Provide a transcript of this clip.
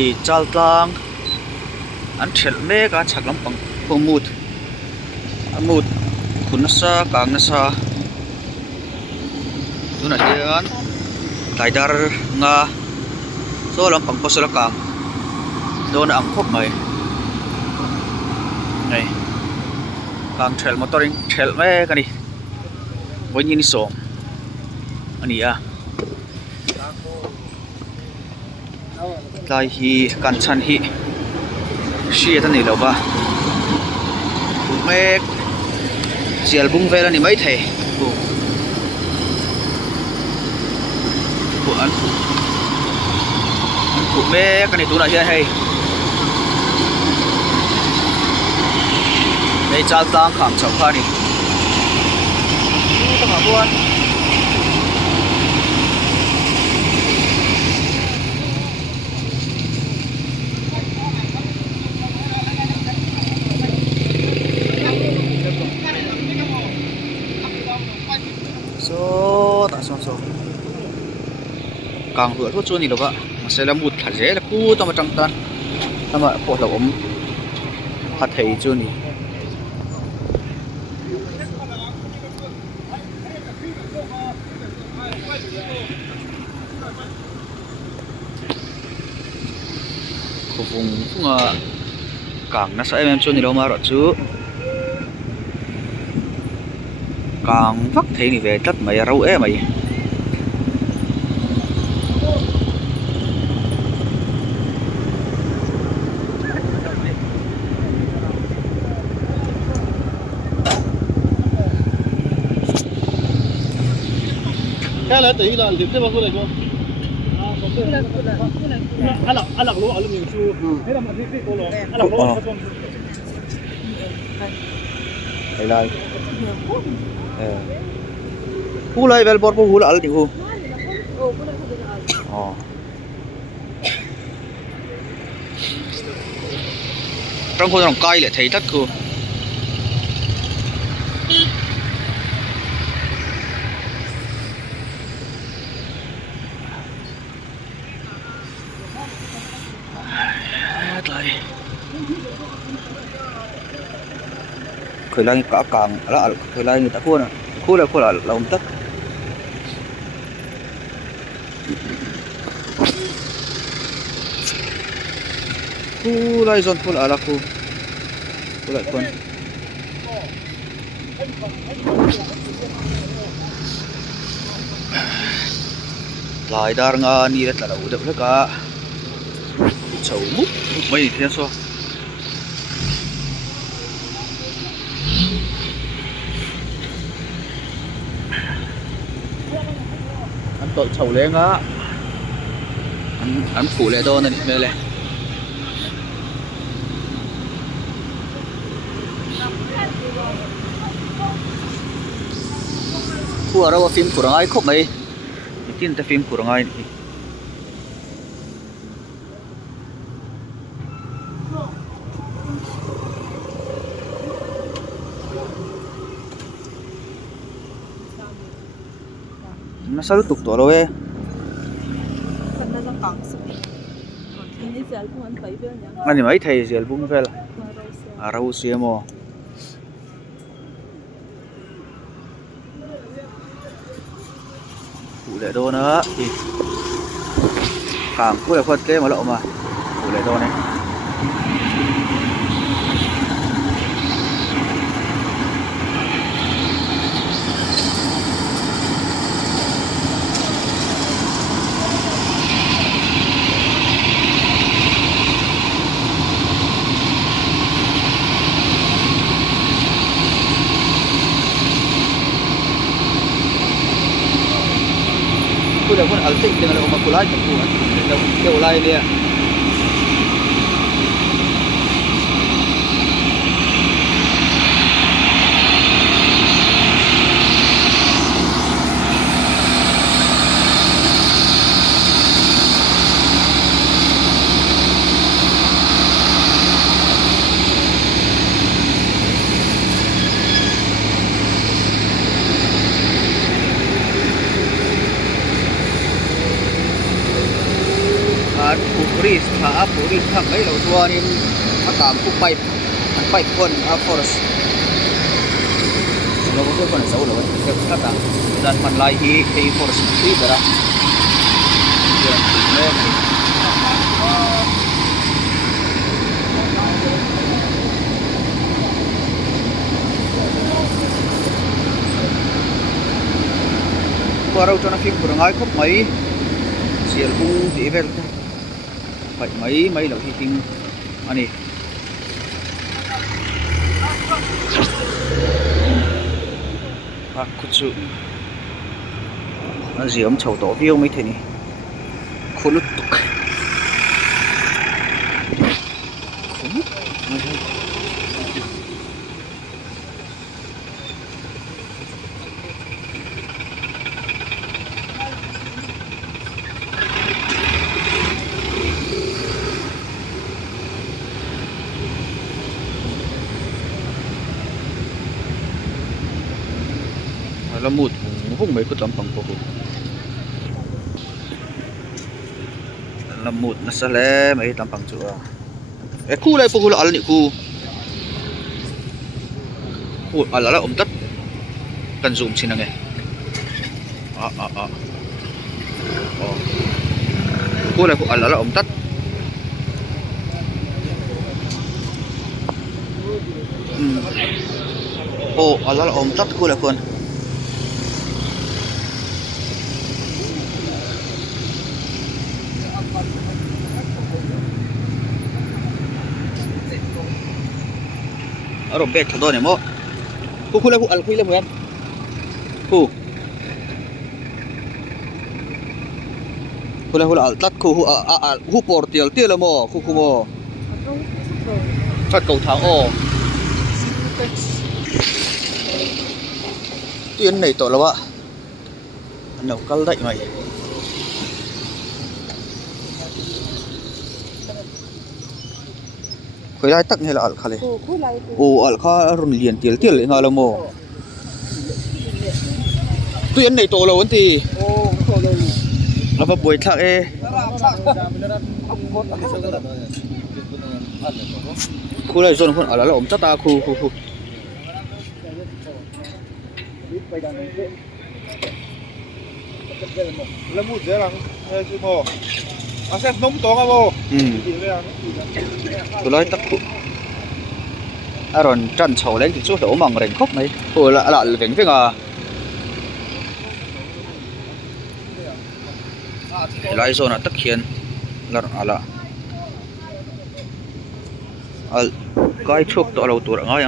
i chaltlang an thel me ka chak lampang pomut amut khunasa kangnasa tuna hian taidar nga so lampang pasala kang don ang khop mai này kang thel motoring thel me ka ni boin ni som ani a lai hi kan chan hi shia ta ni lo ba me chial bung vela ni mai thei an phụ me cái này tú là hay đây cha tang khám chọc pha đi tao mà buồn so tak so càng vừa thuốc chuột này đâu ạ mà sẽ là một thằng dễ là cú tao mà trăng tan tao mà bỏ đầu ống hạt thầy chuột này khu vùng càng nó sẽ em chuột này đâu mà rồi chứ càng vắt thế này về tất mày rau é mày cái này tự là liệp cái bao nhiêu này cô? Anh lọc lúa ở miền Trung, thế là mà cái cô lúa, anh lọc lúa ở trong. đây này, khu này về bột khu là ở đâu? Trong khu trồng cây lại thấy tất cô. Khởi lai cả càng là khởi lai người ta khu là ông tất khu lai zon khu là khu lại con lại dar nga ni là đâu được cả chầu múc mấy thế so tội chầu lên á ăn phủ lệ đô này mê lệ khu ở đâu phim của ai khóc mấy tin ta phim của ai nó sao tục tổ đâu ấy anh mấy thầy giờ cũng về là rau xia mò phụ lệ đô nữa thì càng cũng là phân kế mà lộ mà phụ lệ đô này udah pun altik dengan rumah kulai tu kan dia ulai dia thả phụ đi thằng ấy đầu tua nên nó cảm cũng bay quân forest nó có cái phần xấu rồi cái các bạn dan man lai hi forest đi rồi đó qua đâu cho nó phim của nó nói khóc mấy xiên bung tí về phải mấy đầu thì phim anh đi kutsu nó diễm chầu tổ view mấy thế này khô lút tục là một vùng mấy cái tấm bằng cổ là một nó sẽ lấy mấy tấm bằng chỗ cái khu này phụ là ở khu ở là ổn tất cần dùng xin là nghe khu này phụ ở là ổn tất ở là ổn tất khu này quân ở đồng bét thôi này mô khu là khu là mượn khu là tắt khu portial tiêu là mô khu mô phát cầu thang tiền này tổ là bạ nấu canh đậy mày khởi lại tắc hay là al khale al kha run liền tiel lại ngala mo tuyến này tổ là vấn thì nó phải bồi thắc khu này zone con ở là ổn chắc ta khu là một dễ lắm chứ mồ sẽ nóng to không mồ tôi nói tắc rồi chân sầu lên thì số đổ mỏng rèn khóc này là vĩnh với ngà lại zone là tắc hiền là cái chuột tổ đầu tổ ngay